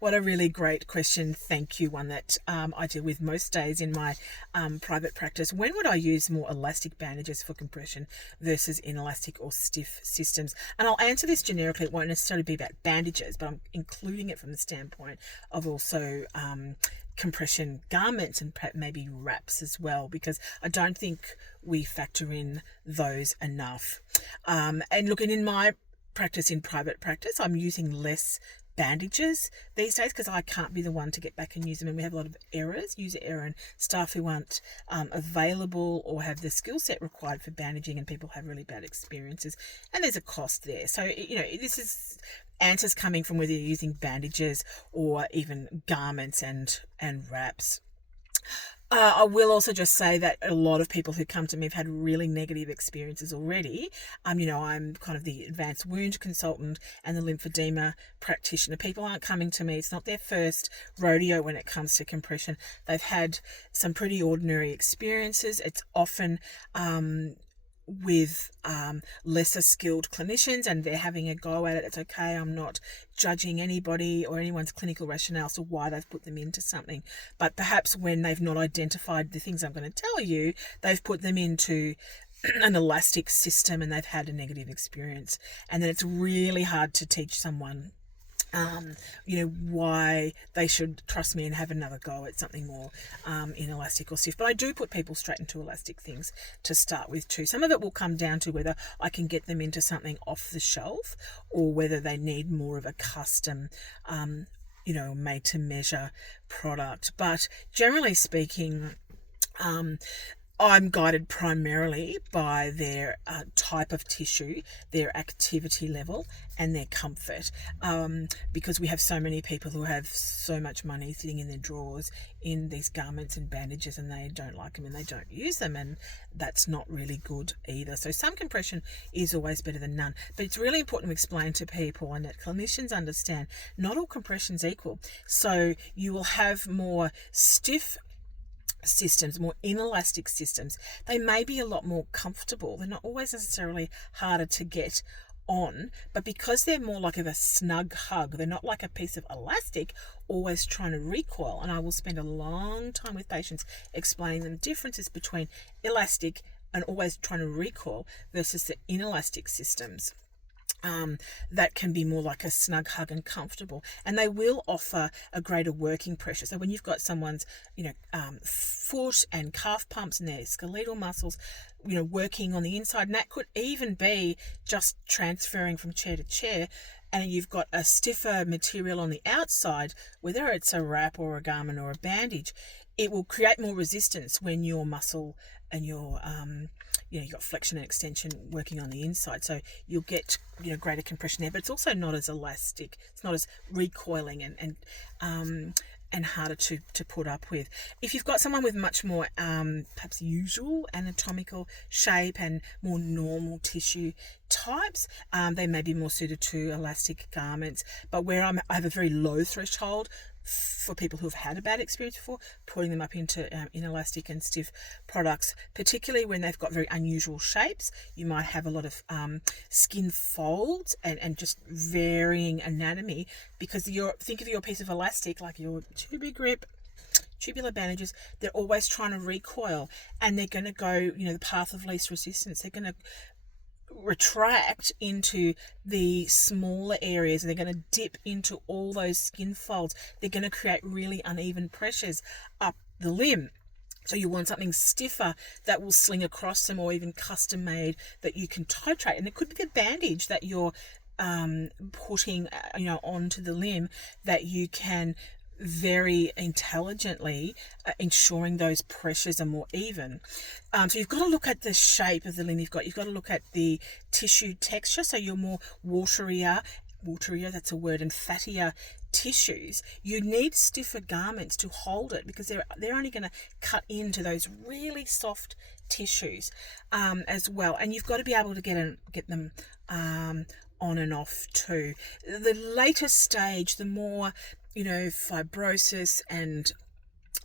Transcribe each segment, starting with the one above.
What a really great question. Thank you. One that I deal with most days in my private practice. When would I use more elastic bandages for compression versus inelastic or stiff systems? And I'll answer this generically. It won't necessarily be about bandages, but I'm including it from the standpoint of also compression garments and maybe wraps as well, because I don't think we factor in those enough. And looking in my practice, in private practice, I'm using less bandages these days because I can't be the one to get back and use them, and we have a lot of user error, and staff who aren't available or have the skill set required for bandaging, and people have really bad experiences, and there's a cost there. So this is answers coming from whether you're using bandages or even garments and wraps. I will also just say that a lot of people who come to me have had really negative experiences already. I'm kind of the advanced wound consultant and the lymphedema practitioner. People aren't coming to me. It's not their first rodeo when it comes to compression. They've had some pretty ordinary experiences. It's often with lesser skilled clinicians, and they're having a go at it. It's okay. I'm not judging anybody or anyone's clinical rationale to why they've put them into something, but perhaps when they've not identified the things I'm going to tell you, they've put them into an elastic system and they've had a negative experience, and then it's really hard to teach someone why they should trust me and have another go at something more inelastic or stiff. But I do put people straight into elastic things to start with too. Some of it will come down to whether I can get them into something off the shelf or whether they need more of a custom made to measure product. But generally speaking, I'm guided primarily by their type of tissue, their activity level, and their comfort, because we have so many people who have so much money sitting in their drawers in these garments and bandages, and they don't like them and they don't use them, and that's not really good either. So some compression is always better than none, but it's really important to explain to people and that clinicians understand not all compression's equal. So you will have more stiff systems, more inelastic systems. They may be a lot more comfortable. They're not always necessarily harder to get on, but because they're more like a snug hug, they're not like a piece of elastic always trying to recoil. And I will spend a long time with patients explaining the differences between elastic and always trying to recoil versus the inelastic systems. That can be more like a snug hug and comfortable, and they will offer a greater working pressure. So when you've got someone's foot and calf pumps and their skeletal muscles working on the inside, and that could even be just transferring from chair to chair, and you've got a stiffer material on the outside, whether it's a wrap or a garment or a bandage, it will create more resistance when your muscle and your you've got flexion and extension working on the inside, so you'll get greater compression there, but it's also not as elastic. It's not as recoiling and harder to put up with. If you've got someone with much more perhaps usual anatomical shape and more normal tissue types, they may be more suited to elastic garments. But where I have a very low threshold for people who have had a bad experience before, putting them up into inelastic and stiff products, particularly when they've got very unusual shapes. You might have a lot of skin folds and just varying anatomy, because think of your piece of elastic like your tubie grip, tubular bandages. They're always trying to recoil, and they're going to go the path of least resistance. They're going to retract into the smaller areas, and they're going to dip into all those skin folds. They're going to create really uneven pressures up the limb. So you want something stiffer that will sling across them, or even custom made that you can titrate. And it could be the bandage that you're putting onto the limb that you can very intelligently ensuring those pressures are more even. So you've got to look at the shape of the limb you've got to look at the tissue texture. So you're more waterier, that's a word, and fattier tissues. You need stiffer garments to hold it, because they're only going to cut into those really soft tissues as well. And you've got to be able to get them on and off too. The later stage, the more fibrosis and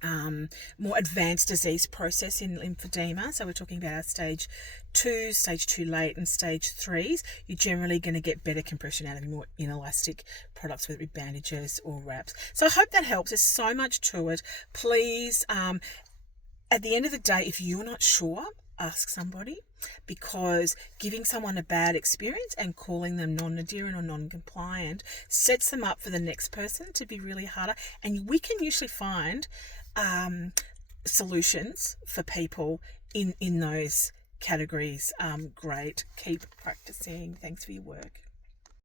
more advanced disease process in lymphedema. So we're talking about our stage 2, stage 2 late, and stage 3s. You're generally going to get better compression out of more inelastic products, whether it be bandages or wraps. So I hope that helps. There's so much to it. Please, at the end of the day, if you're not sure, ask somebody, because giving someone a bad experience and calling them non-adherent or non-compliant sets them up for the next person to be really harder. And we can usually find solutions for people in those categories. Great. Keep practicing. Thanks for your work.